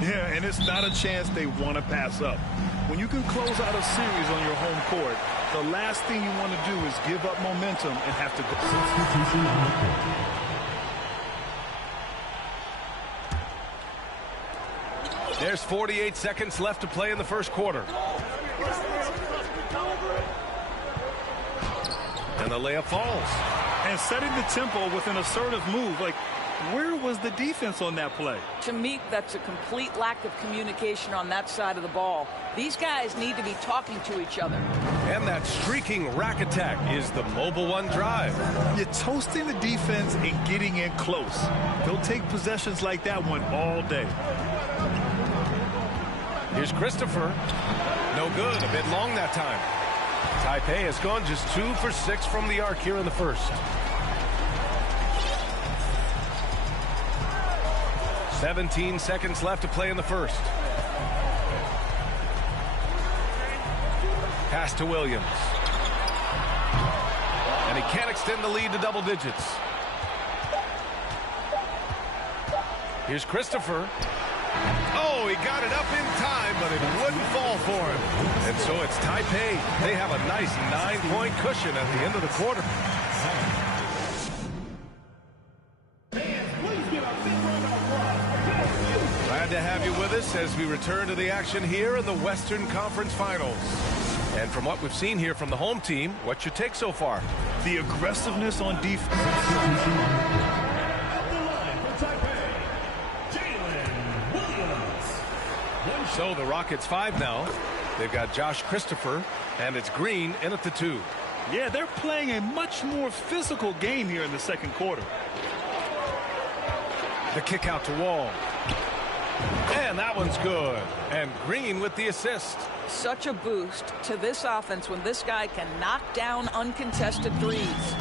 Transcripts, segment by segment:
Yeah, and it's not a chance they want to pass up. When you can close out a series on your home court, the last thing you want to do is give up momentum and have to go. Substitution on the court. There's 48 seconds left to play in the first quarter. And the layup falls. And setting the tempo with an assertive move. Like, where was the defense on that play? To me, that's a complete lack of communication on that side of the ball. These guys need to be talking to each other. And that streaking rack attack is the Mobile One drive. You're toasting the defense and getting in close. They'll take possessions like that one all day. Here's Christopher. No good. A bit long that time. Taipei has gone just 2 for 6 from the arc here in the first. 17 seconds left to play in the first. Pass to Williams. And he can't extend the lead to double digits. Here's Christopher. Oh, he got it up in time, but it wouldn't fall for him. And so it's Taipei. They have a nice 9-point cushion at the end of the quarter. Glad to have you with us as we return to the action here in the Western Conference Finals. And from what we've seen here from the home team, what's your take so far? The aggressiveness on defense. So the Rockets 5 now. They've got Josh Christopher, and it's Green in at the 2. Yeah, they're playing a much more physical game here in the second quarter. The kick out to Wall. And that one's good. And Green with the assist. Such a boost to this offense when this guy can knock down uncontested threes.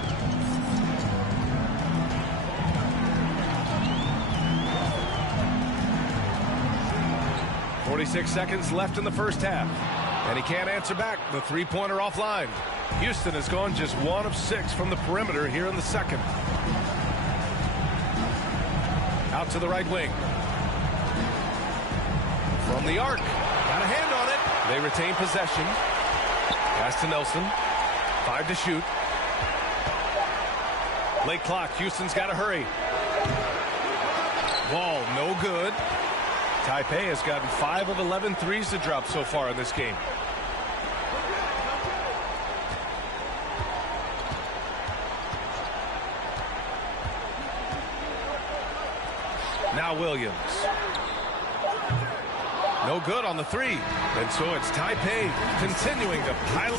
46 seconds left in the first half. And he can't answer back. The three-pointer offline. Houston has gone just 1 of 6 from the perimeter here in the second. Out to the right wing. From the arc. Got a hand on it. They retain possession. Pass to Nelson. 5 to shoot. Late clock. Houston's got to hurry. Wall, no good. Taipei has gotten 5 of 11 threes to drop so far in this game. Now Williams. No good on the 3. And so it's Taipei continuing to pile.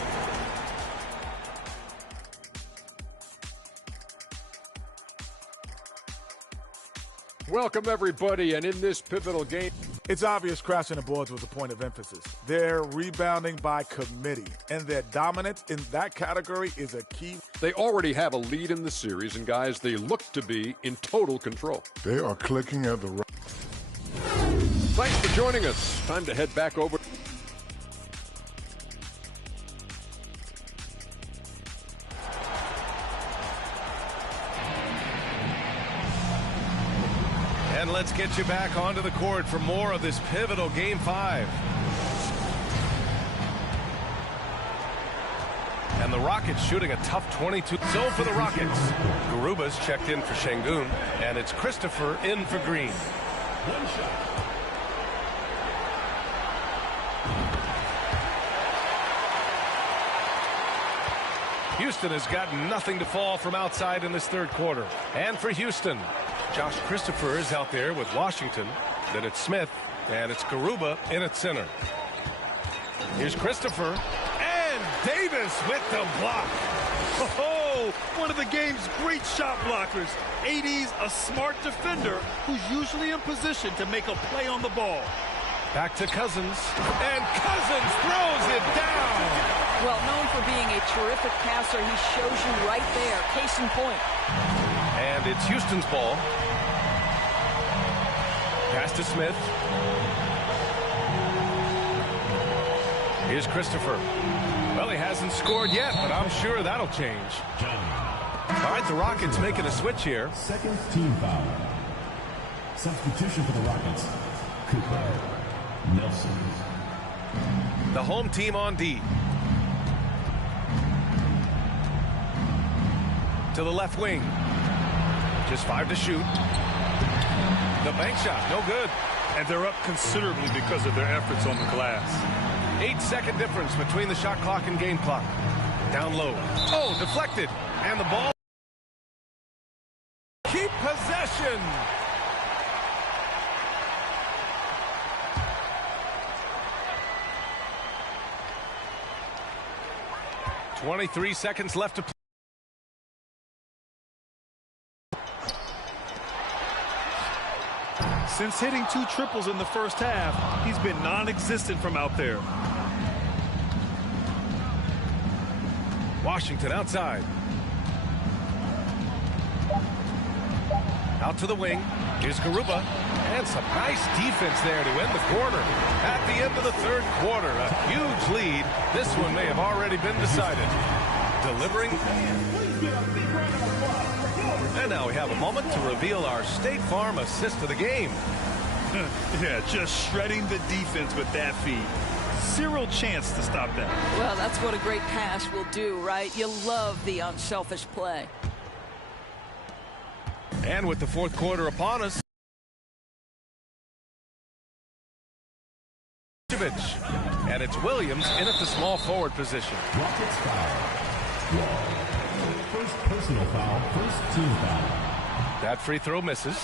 Welcome, everybody, and in this pivotal game, it's obvious crashing the boards was a point of emphasis. They're rebounding by committee, and their dominance in that category is a key. They already have a lead in the series, and guys, they look to be in total control. They are clicking at the right. Thanks for joining us. Time to head back over. And let's get you back onto the court for more of this pivotal Game 5. And the Rockets shooting a tough 22. So for the Rockets, Garuba's checked in for Şengün, and it's Christopher in for Green. Houston has got nothing to fall from outside in this third quarter. And for Houston, Josh Christopher is out there with Washington. Then it's Smith, and it's Garuba in at center. Here's Christopher, and Davis with the block. Oh, one of the game's great shot blockers. AD's a smart defender who's usually in position to make a play on the ball. Back to Cousins, and Cousins throws it down. Well, known for being a terrific passer, he shows you right there. Case in point. And it's Houston's ball. Pass to Smith. Here's Christopher. Well, he hasn't scored yet, but I'm sure that'll change. All right, the Rockets making a switch here. Second team foul. Substitution for the Rockets. Cooper, Nelson. The home team on D. To the left wing. Just 5 to shoot. The bank shot, no good. And they're up considerably because of their efforts on the glass. 8-second difference between the shot clock and game clock. Down low. Oh, deflected. And the ball. Keep possession. .23 seconds left to play. Since hitting 2 triples in the first half, he's been non-existent from out there. Washington outside. Out to the wing. Here's Garuba. And some nice defense there to end the quarter. At the end of the third quarter, a huge lead. This one may have already been decided. Delivering. And now we have a moment to reveal our State Farm assist of the game. Yeah, just shredding the defense with that feed. Zero chance to stop that. Well, that's what a great pass will do, right? You love the unselfish play. And with the fourth quarter upon us, and it's Williams in at the small forward position. Rockets foul. Yall. First personal foul, first team foul. That free throw misses.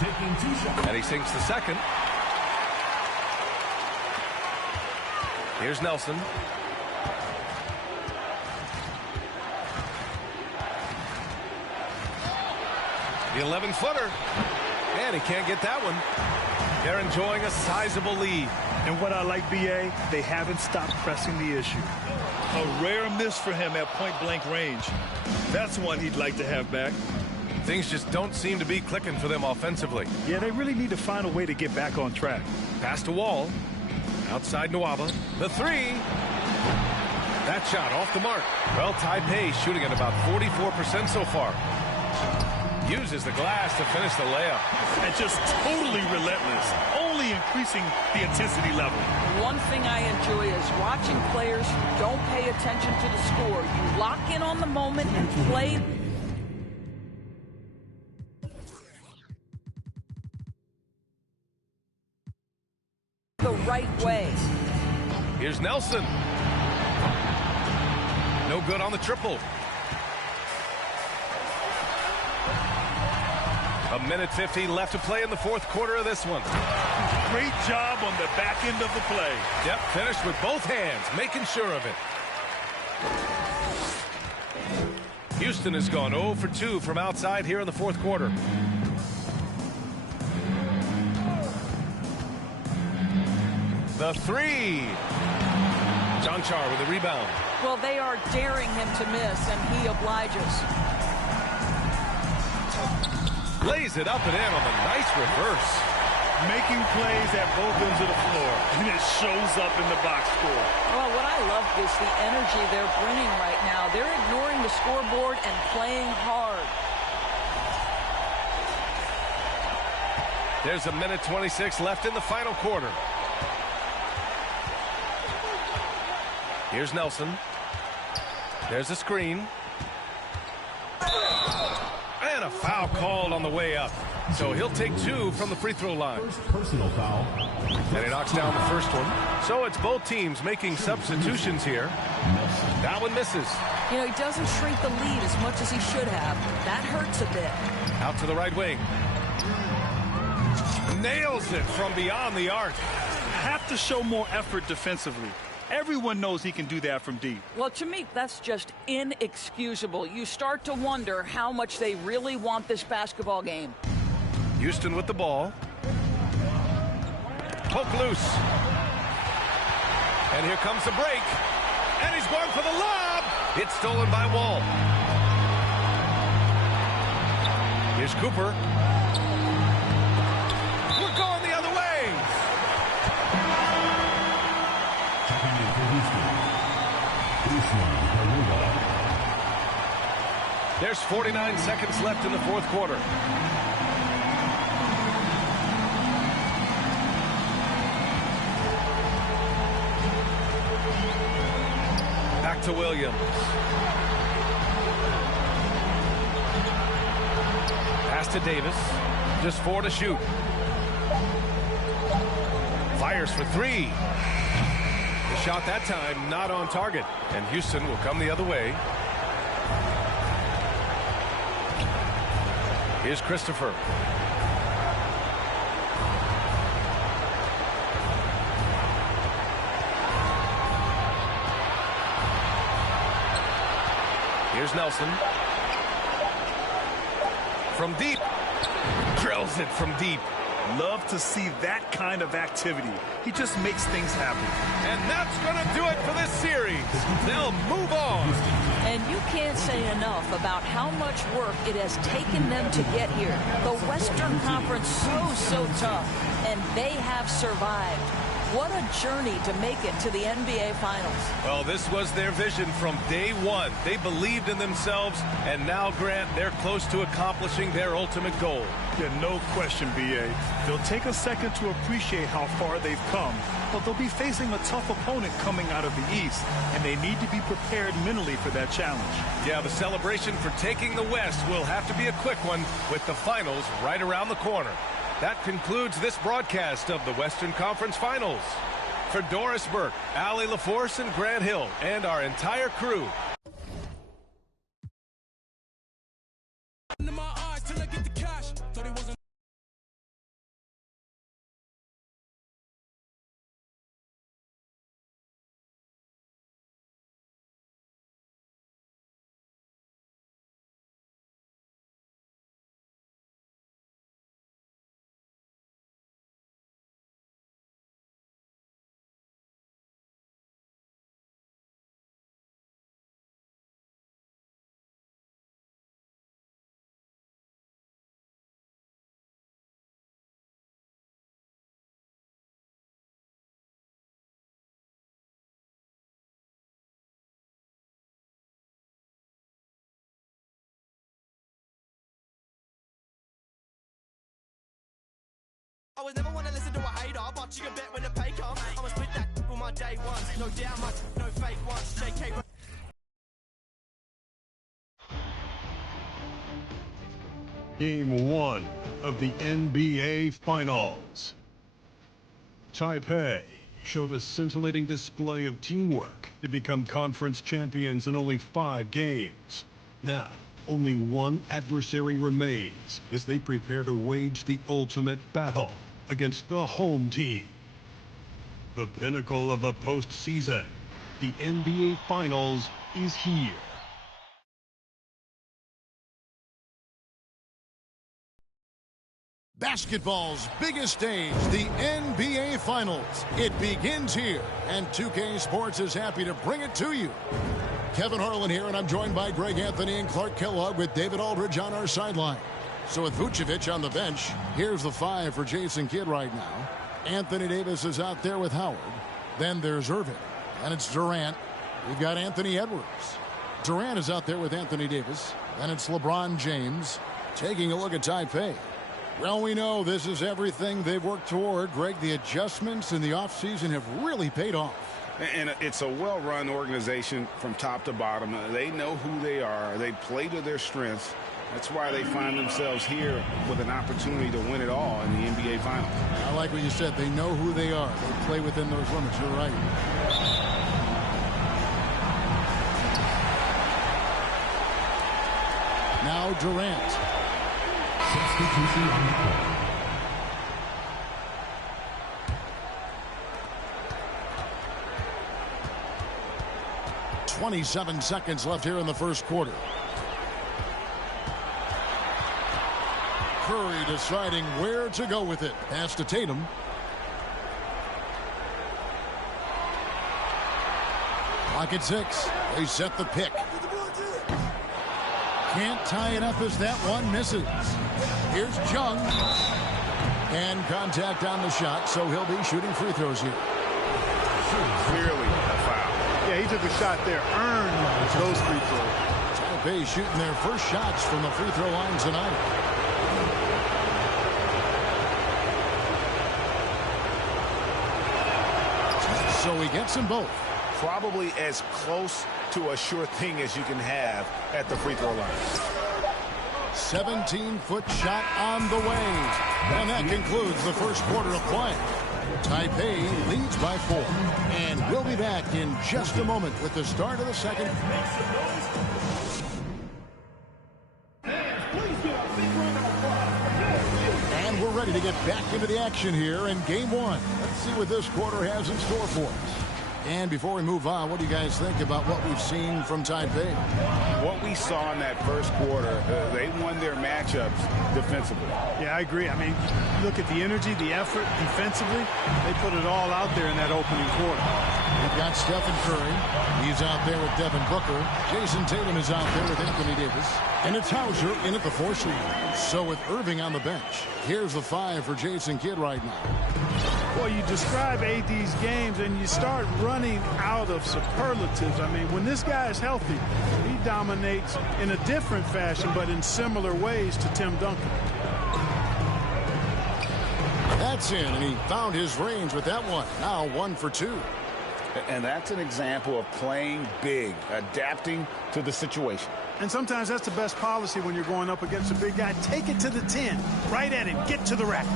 Taking 2 shots. And he sinks the second. Here's Nelson. The 11-footer. And he can't get that one. They're enjoying a sizable lead. And what I like, B.A., they haven't stopped pressing the issue. A rare miss for him at point-blank range. That's one he'd like to have back. Things just don't seem to be clicking for them offensively. Yeah, they really need to find a way to get back on track. Pass to Wall. Outside Nwaba. The three. That shot off the mark. Well, Taipei shooting at about 44% so far. Uses the glass to finish the layup. And just totally relentless, only increasing the intensity level. One thing I enjoy is watching players who don't pay attention to the score. You lock in on the moment and play the right way. Here's Nelson. No good on the triple. A minute 15 left to play in the fourth quarter of this one. Great job on the back end of the play. Yep, finished with both hands, making sure of it. Houston has gone 0 for 2 from outside here in the fourth quarter. The three. Jonchar with the rebound. Well, they are daring him to miss, and he obliges. Lays it up and in on the nice reverse. Making plays at both ends of the floor, and it shows up in the box score. Well, what I love is the energy they're bringing right now. They're ignoring the scoreboard and playing hard. There's a minute 26 left in the final quarter. Here's Nelson. There's a screen. And a foul called on the way up. So he'll take 2 from the free throw line. First personal foul. And he knocks down the first one. So it's both teams making substitutions here. That one misses. You know, he doesn't shrink the lead as much as he should have. That hurts a bit. Out to the right wing. Nails it from beyond the arc. Have to show more effort defensively. Everyone knows he can do that from deep. Well, to me, that's just inexcusable. You start to wonder how much they really want this basketball game. Houston with the ball. Poke loose. And here comes the break. And he's going for the lob. It's stolen by Wall. Here's Cooper. We're going the other way. Checking in for Houston. There's 49 seconds left in the fourth quarter. Back to Williams. Pass to Davis. Just 4 to shoot. Fires for 3. The shot that time not on target. And Houston will come the other way. Here's Christopher. Here's Nelson. From deep. Drills it from deep. Love to see that kind of activity. He just makes things happen. And that's going to do it for this series. They'll move on. And you can't say enough about how much work it has taken them to get here. The Western Conference so tough, and they have survived. What a journey to make it to the NBA Finals. Well, this was their vision from day one. They believed in themselves, and now, Grant, they're close to accomplishing their ultimate goal. Yeah, no question, B.A. They'll take a second to appreciate how far they've come, but they'll be facing a tough opponent coming out of the East, and they need to be prepared mentally for that challenge. Yeah, the celebration for taking the West will have to be a quick one with the finals right around the corner. That concludes this broadcast of the Western Conference Finals. For Doris Burke, Allie LaForce, and Grant Hill, and our entire crew. I was never wanna listen to a hater, but you can bet when the pay comes. I'ma split that for my day ones. No doubt, much, no fake ones. JK. Game 1 of the NBA Finals. Taipei showed a scintillating display of teamwork to become conference champions in only 5 games. Now, only one adversary remains as they prepare to wage the ultimate battle against the home team. The pinnacle of the postseason, the NBA Finals, is here. Basketball's biggest stage, the NBA Finals. It begins here, and 2K Sports is happy to bring it to you. Kevin Harlan here, and I'm joined by Greg Anthony and Clark Kellogg with David Aldridge on our sideline. So with Vucevic on the bench, here's the 5 for Jason Kidd right now. Anthony Davis is out there with Howard. Then there's Irving, and it's Durant. We've got Anthony Edwards. Durant is out there with Anthony Davis. Then it's LeBron James. Taking a look at Taipei. Well, we know this is everything they've worked toward. Greg, the adjustments in the offseason have really paid off. And it's a well-run organization from top to bottom. They know who they are. They play to their strengths. That's why they find themselves here with an opportunity to win it all in the NBA Finals. I like what you said. They know who they are. They play within those limits. You're right. Now Durant. Substitution on the court. .27 seconds left here in the first quarter. Curry deciding where to go with it. Pass to Tatum. Clock at 6. They set the pick. Can't tie it up as that one misses. Here's Jung. And contact on the shot, so he'll be shooting free throws here. Clearly a foul. Yeah, he took a shot there, earned those free throws. Taipei shooting their first shots from the free throw line tonight. So he gets them both. Probably as close to a sure thing as you can have at the free throw line. 17-foot shot on the way. And that concludes the first quarter of play. Taipei leads by 4. And we'll be back in just a moment with the start of the second. And we're ready to get back into the action here in game 1. Let's see what this quarter has in store for us. And before we move on, what do you guys think about what we've seen from Taipei? What we saw in that first quarter, they won their matchups defensively. Yeah, I agree. I mean, look at the energy, the effort defensively. They put it all out there in that opening quarter. We've got Stephen Curry. He's out there with Devin Booker. Jason Tatum is out there with Anthony Davis. And it's Hauser in at the 4 seed. So with Irving on the bench, here's the 5 for Jason Kidd right now. Well, you describe AD's games and you start running out of superlatives. I mean, when this guy is healthy, he dominates in a different fashion, but in similar ways to Tim Duncan. That's in, and he found his range with that one. Now 1 for 2. And that's an example of playing big, adapting to the situation. And sometimes that's the best policy when you're going up against a big guy. Take it to the 10, right at him, get to the rack.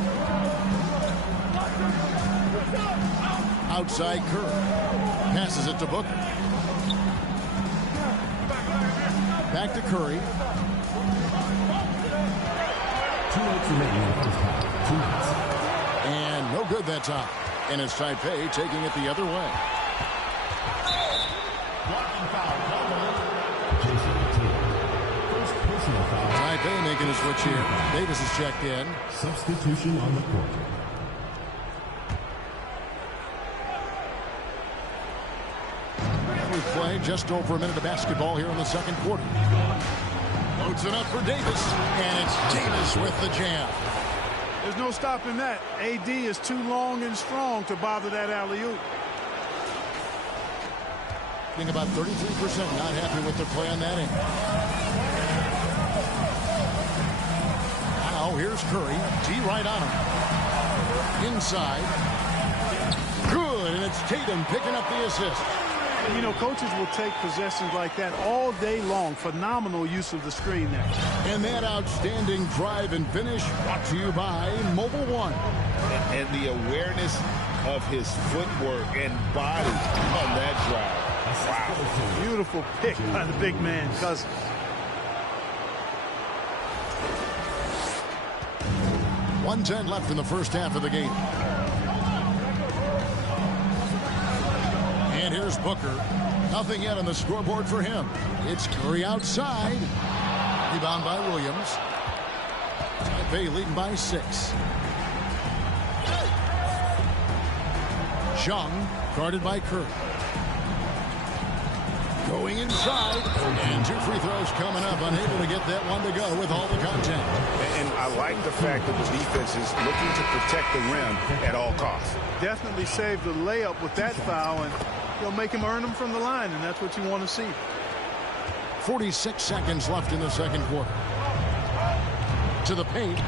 Outside Curry. Passes it to Booker. Back to Curry. 2 minutes remaining in the first half. 2 minutes. And no good that time. And it's Taipei taking it the other way. Taipei making a switch here. Davis is checked in. Substitution on the court. We've played just over a minute of basketball here in the second quarter. Loads it up for Davis. And it's Davis with the jam. There's no stopping that. AD is too long and strong to bother that alley-oop. I think about 33% not happy with their play on that end. Now here's Curry. D right on him. Inside. Good, and it's Tatum picking up the assist. You know, coaches will take possessions like that all day long. Phenomenal use of the screen there. And that outstanding drive and finish brought to you by Mobile One. And the awareness of his footwork and body on that drive. Wow. Beautiful pick by the big man, Cousins. .110 left in the first half of the game. And here's Booker. Nothing yet on the scoreboard for him. It's Curry outside. Rebound by Williams. Taipei leading by 6. Chung guarded by Curry. Going inside. And 2 free throws coming up. Unable to get that one to go with all the content. And I like the fact that the defense is looking to protect the rim at all costs. Definitely saved the layup with that foul, and he'll make him earn them from the line, and that's what you want to see. 46 seconds left in the second quarter. To the paint.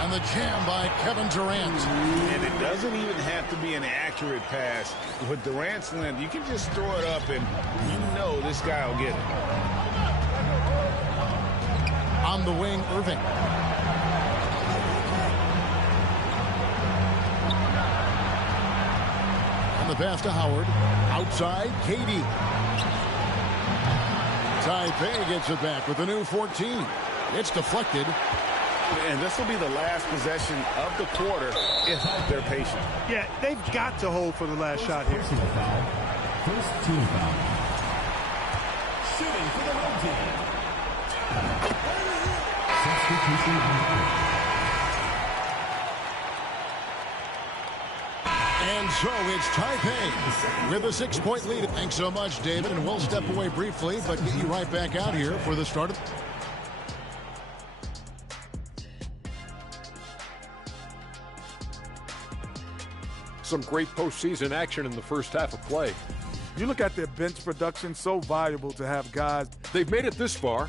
And the jam by Kevin Durant. And it doesn't even have to be an accurate pass. With Durant's length, you can just throw it up, and you know this guy will get it. On the wing, Irving. And the pass to Howard. Outside, KD. Taipei gets it back with a new 14. It's deflected. And this will be the last possession of the quarter if they're patient. Yeah, they've got to hold for the last shot here. First team foul. Shooting for the home team. Substitution on the court. And so it's Taipei with a 6-point lead. Thanks so much, David. And we'll step away briefly, but get you right back out here for the start of... Some great postseason action in the first half of play. You look at their bench production, so valuable to have guys. They've made it this far.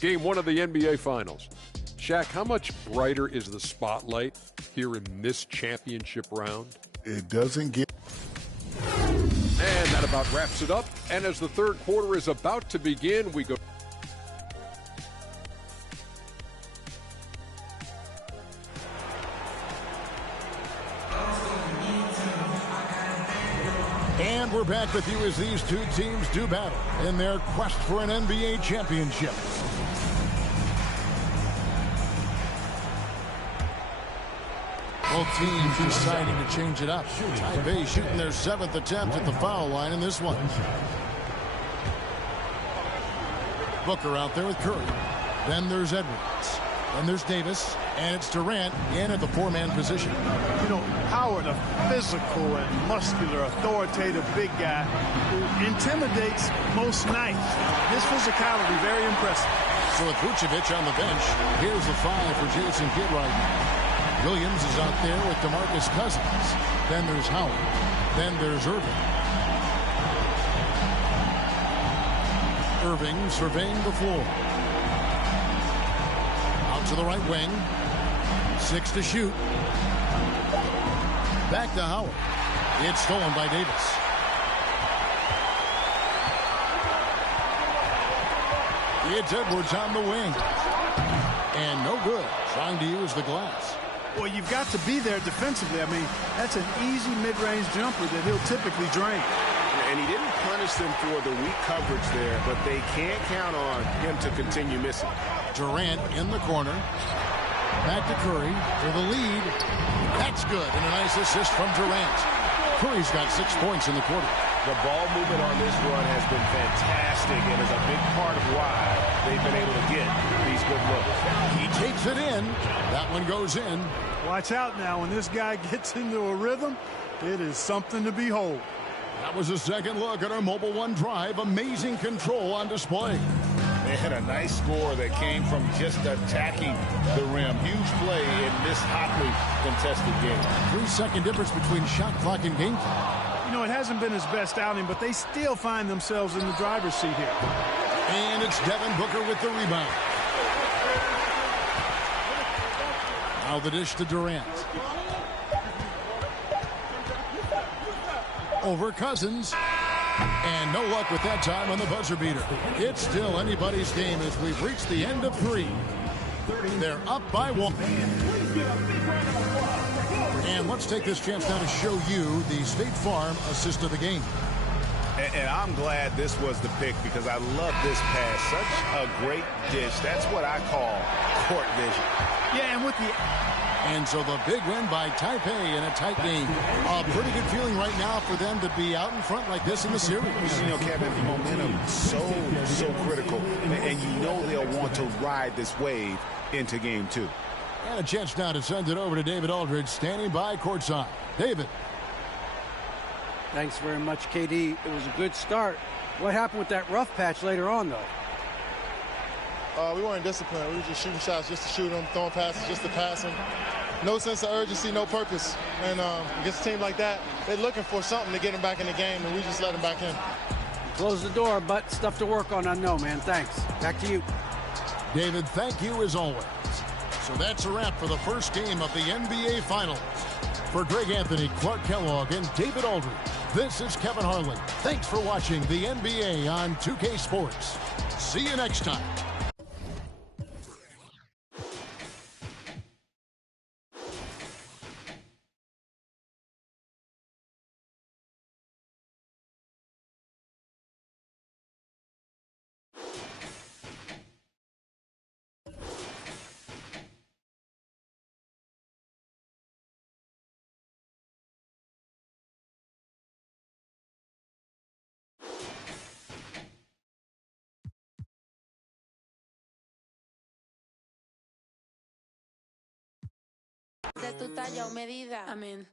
Game 1 of the NBA Finals. Shaq, how much brighter is the spotlight here in this championship round? It doesn't get... And That about wraps it up. And as the third quarter is about to begin, we go. And we're back with you as these two teams do battle in their quest for an NBA championship. Both teams deciding to change it up. Taipei shooting their 7th attempt at the foul line in this one. Booker out there with Curry. Then there's Edwards. Then there's Davis. And it's Durant in at the 4-man position. You know, Howard, a physical and muscular, authoritative big guy who intimidates most nights. His physicality, very impressive. So with Vucevic on the bench, here's the 5 for Jason Kidd right now. Williams is out there with DeMarcus Cousins. Then there's Howard. Then there's Irving. Irving surveying the floor. Out to the right wing. 6 to shoot. Back to Howard. It's stolen by Davis. It's Edwards on the wing. And no good. Trying to use the glass. Well, you've got to be there defensively. I mean, that's an easy mid-range jumper that he'll typically drain. And he didn't punish them for the weak coverage there, but they can't count on him to continue missing. Durant in the corner. Back to Curry for the lead. That's good, and a nice assist from Durant. Curry's got 6 points in the quarter. The ball movement on this run has been fantastic and is a big part of why they've been able to get these good looks. He takes it in. That one goes in. Watch out now. When this guy gets into a rhythm, it is something to behold. That was a second look at our Mobile One drive. Amazing control on display. They had a nice score that came from just attacking the rim. Huge play in this hotly contested game. 3-second difference between shot clock and game clock. You know, it hasn't been his best outing, but they still find themselves in the driver's seat here. And it's Devin Booker with the rebound. Now the dish to Durant. Over Cousins. And no luck with that time on the buzzer beater. It's still anybody's game as we've reached the end of 3. They're up by 1. And let's take this chance now to show you the State Farm assist of the game. And I'm glad this was the pick because I love this pass. Such a great dish. That's what I call court vision. Yeah, and with the... And so the big win by Taipei in a tight game. A pretty good feeling right now for them to be out in front like this in the series. You know, Kevin, momentum so critical. And you know they'll want to ride this wave into game 2. And a chance now to send it over to David Aldridge standing by courtside. David. Thanks very much, KD. It was a good start. What happened with that rough patch later on, though? We weren't disciplined. We were just shooting shots just to shoot them, throwing passes just to pass them. No sense of urgency, no purpose. And against a team like that, they're looking for something to get them back in the game, and we just let them back in. Close the door, but stuff to work on, I know, man. Thanks. Back to you. David, thank you as always. So that's a wrap for the first game of the NBA Finals. For Greg Anthony, Clark Kellogg, and David Aldridge, this is Kevin Harlan. Thanks for watching the NBA on 2K Sports. See you next time. De tu talla o medida. Amén.